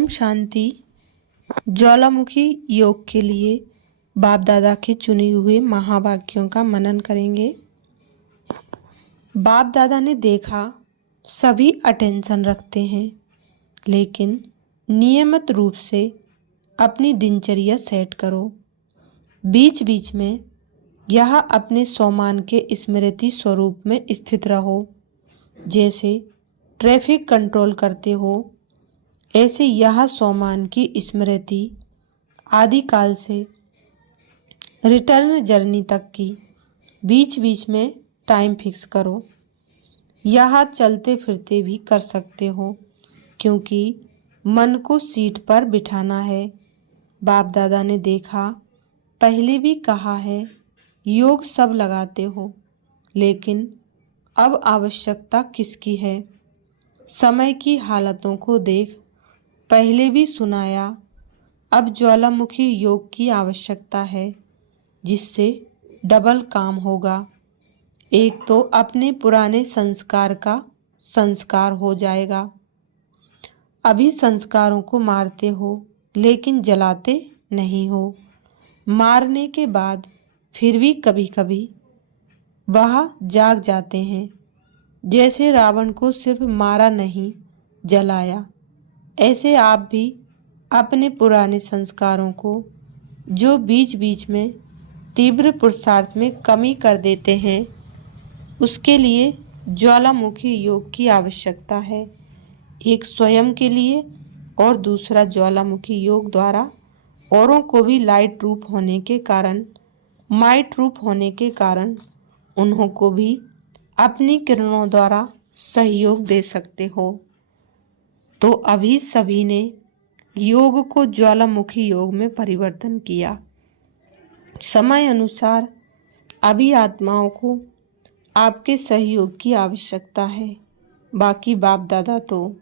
ओम शांति। ज्वालामुखी योग के लिए बाप दादा के चुने हुए महावाक्यों का मनन करेंगे। बाप दादा ने देखा सभी अटेंशन रखते हैं, लेकिन नियमित रूप से अपनी दिनचर्या सेट करो। बीच बीच में यह अपने सोमान के स्मृति स्वरूप में स्थित रहो। जैसे ट्रैफिक कंट्रोल करते हो, ऐसे यह सोमान की स्मृति आदिकाल से रिटर्न जर्नी तक की बीच बीच में टाइम फिक्स करो। यह चलते फिरते भी कर सकते हो, क्योंकि मन को सीट पर बिठाना है। बाप दादा ने देखा, पहले भी कहा है, योग सब लगाते हो, लेकिन अब आवश्यकता किसकी है? समय की हालतों को देख, पहले भी सुनाया, अब ज्वालामुखी योग की आवश्यकता है, जिससे डबल काम होगा। एक तो अपने पुराने संस्कार का संस्कार हो जाएगा। अभी संस्कारों को मारते हो, लेकिन जलाते नहीं हो। मारने के बाद फिर भी कभी कभी वह जाग जाते हैं। जैसे रावण को सिर्फ मारा नहीं, जलाया, ऐसे आप भी अपने पुराने संस्कारों को, जो बीच बीच में तीव्र पुरुषार्थ में कमी कर देते हैं, उसके लिए ज्वालामुखी योग की आवश्यकता है। एक स्वयं के लिए और दूसरा ज्वालामुखी योग द्वारा औरों को भी लाइट रूप होने के कारण, माइट रूप होने के कारण उन्हों को भी अपनी किरणों द्वारा सहयोग दे सकते हो। तो अभी सभी ने योग को ज्वालामुखी योग में परिवर्तन किया। समय अनुसार अभी आत्माओं को आपके सहयोग की आवश्यकता है। बाकी बाप दादा तो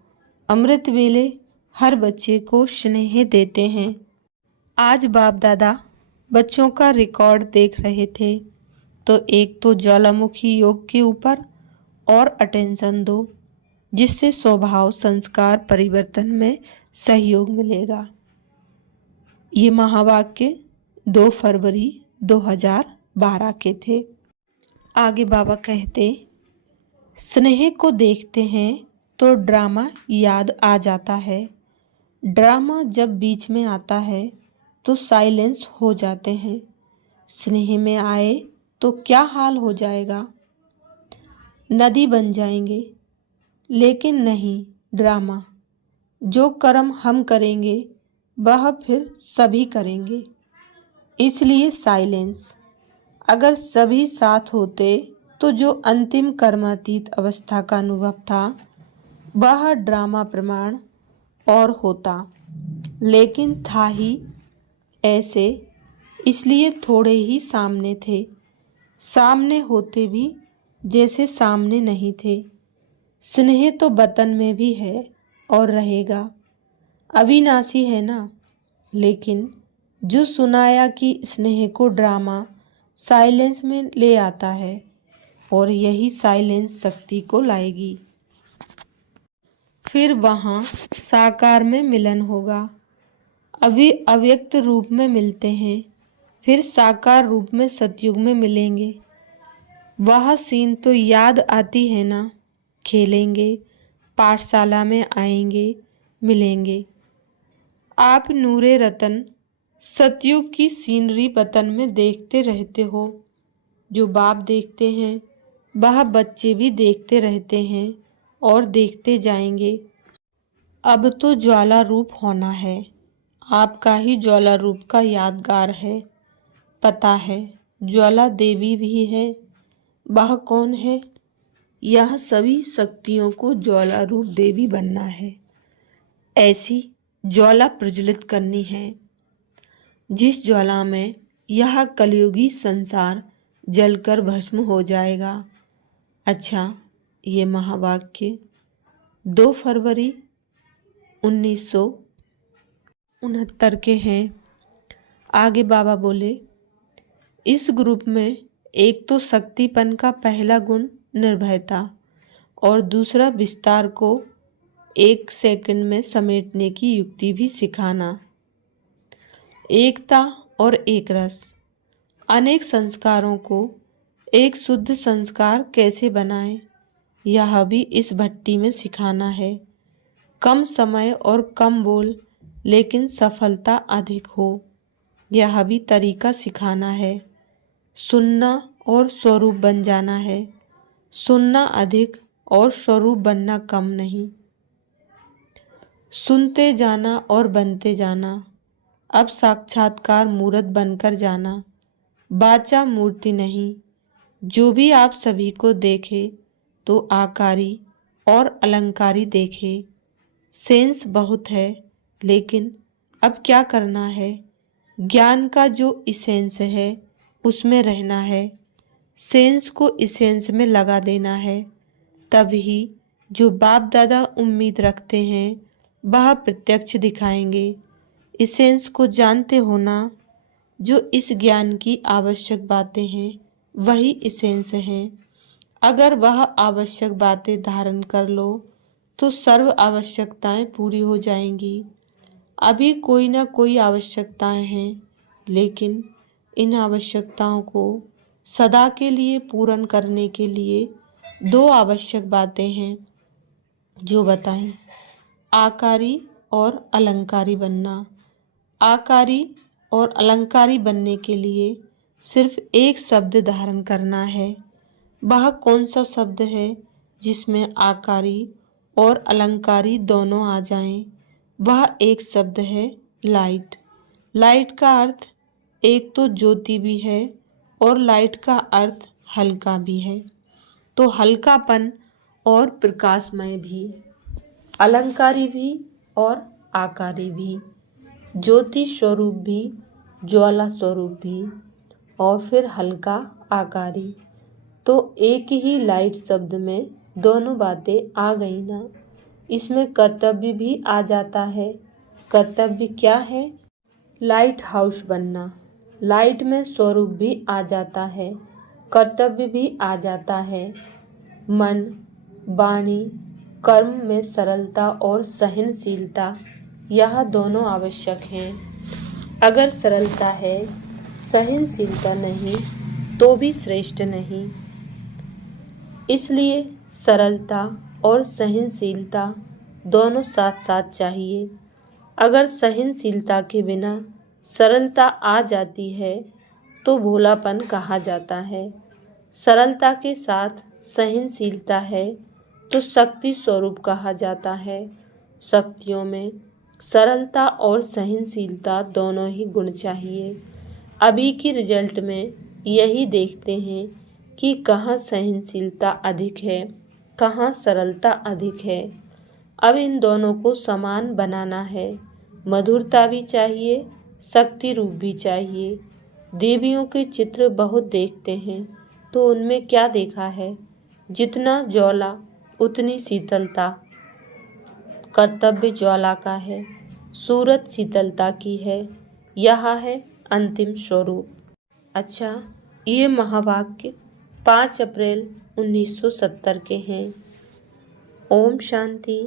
अमृत वेले हर बच्चे को स्नेह देते हैं। आज बाप दादा बच्चों का रिकॉर्ड देख रहे थे, तो एक तो ज्वालामुखी योग के ऊपर और अटेंशन दो, जिससे स्वभाव संस्कार परिवर्तन में सहयोग मिलेगा। ये महावाक्य 2 फरवरी 2012 के थे। आगे बाबा कहते, स्नेह को देखते हैं तो ड्रामा याद आ जाता है। ड्रामा जब बीच में आता है तो साइलेंस हो जाते हैं। स्नेह में आए तो क्या हाल हो जाएगा? नदी बन जाएंगे। लेकिन नहीं, ड्रामा। जो कर्म हम करेंगे वह फिर सभी करेंगे, इसलिए साइलेंस। अगर सभी साथ होते तो जो अंतिम कर्मातीत अवस्था का अनुभव था, वह ड्रामा प्रमाण और होता, लेकिन था ही ऐसे, इसलिए थोड़े ही सामने थे। सामने होते भी जैसे सामने नहीं थे। स्नेह तो वतन में भी है और रहेगा, अविनाशी है ना। लेकिन जो सुनाया कि स्नेह को ड्रामा साइलेंस में ले आता है, और यही साइलेंस शक्ति को लाएगी। फिर वहाँ साकार में मिलन होगा। अभी अव्यक्त रूप में मिलते हैं, फिर साकार रूप में सतयुग में मिलेंगे। वह सीन तो याद आती है ना। खेलेंगे, पाठशाला में आएंगे, मिलेंगे। आप नूरे रतन सतयुग की सीनरी वतन में देखते रहते हो। जो बाप देखते हैं वह बच्चे भी देखते रहते हैं और देखते जाएंगे। अब तो ज्वाला रूप होना है। आपका ही ज्वाला रूप का यादगार है। पता है ज्वाला देवी भी है। वह कौन है? यह सभी शक्तियों को ज्वाला रूप देवी बनना है। ऐसी ज्वाला प्रज्वलित करनी है जिस ज्वाला में यह कलयुगी संसार जलकर भस्म हो जाएगा। अच्छा, ये महावाक्य 2 फरवरी 1969 के हैं। आगे बाबा बोले, इस ग्रुप में एक तो शक्तिपन का पहला गुण निर्भयता और दूसरा विस्तार को एक सेकंड में समेटने की युक्ति भी सिखाना। एकता और एक रस। अनेक संस्कारों को एक शुद्ध संस्कार कैसे बनाएं, यह भी इस भट्टी में सिखाना है। कम समय और कम बोल, लेकिन सफलता अधिक हो, यह भी तरीका सिखाना है। सुनना और स्वरूप बन जाना है। सुनना अधिक और स्वरूप बनना कम नहीं। सुनते जाना और बनते जाना। अब साक्षात्कार मूर्त बनकर जाना, बाचा मूर्ति नहीं। जो भी आप सभी को देखे तो आकारी और अलंकारी देखे। सेंस बहुत है, लेकिन अब क्या करना है? ज्ञान का जो इसेंस है उसमें रहना है। सेंस को इसेंस में लगा देना है। तभी जो बाप दादा उम्मीद रखते हैं वह प्रत्यक्ष दिखाएंगे। इसेंस को जानते हो ना? जो इस ज्ञान की आवश्यक बातें हैं वही इसेंस हैं। अगर वह आवश्यक बातें धारण कर लो तो सर्व आवश्यकताएं पूरी हो जाएंगी। अभी कोई ना कोई आवश्यकताएं हैं, लेकिन इन आवश्यकताओं को सदा के लिए पूर्ण करने के लिए दो आवश्यक बातें हैं जो बताएं। आकारी और अलंकारी बनना। आकारी और अलंकारी बनने के लिए सिर्फ एक शब्द धारण करना है। वह कौन सा शब्द है जिसमें आकारी और अलंकारी दोनों आ जाएं? वह एक शब्द है लाइट। लाइट का अर्थ एक तो ज्योति भी है और लाइट का अर्थ हल्का भी है। तो हल्कापन और प्रकाशमय भी, अलंकारी भी और आकारी भी, ज्योति स्वरूप भी, ज्वाला स्वरूप भी, और फिर हल्का आकारी। तो एक ही लाइट शब्द में दोनों बातें आ गई ना। इसमें कर्तव्य भी आ जाता है। कर्तव्य क्या है? लाइट हाउस बनना। लाइट में स्वरूप भी आ जाता है, कर्तव्य भी आ जाता है। मन, वाणी, कर्म में सरलता और सहनशीलता, यह दोनों आवश्यक हैं। अगर सरलता है, सहनशीलता नहीं, तो भी श्रेष्ठ नहीं। इसलिए सरलता और सहनशीलता दोनों साथ साथ चाहिए। अगर सहनशीलता के बिना सरलता आ जाती है तो भोलापन कहा जाता है। सरलता के साथ सहनशीलता है तो शक्ति स्वरूप कहा जाता है। शक्तियों में सरलता और सहनशीलता दोनों ही गुण चाहिए। अभी की रिजल्ट में यही देखते हैं कि कहाँ सहनशीलता अधिक है, कहाँ सरलता अधिक है। अब इन दोनों को समान बनाना है। मधुरता भी चाहिए, शक्ति रूप भी चाहिए। देवियों के चित्र बहुत देखते हैं तो उनमें क्या देखा है? जितना ज्वाला उतनी शीतलता। कर्तव्य ज्वाला का है, सूरत शीतलता की है। यह है अंतिम स्वरूप। अच्छा, ये महावाक्य 5 अप्रैल 1970 के हैं। ओम शांति।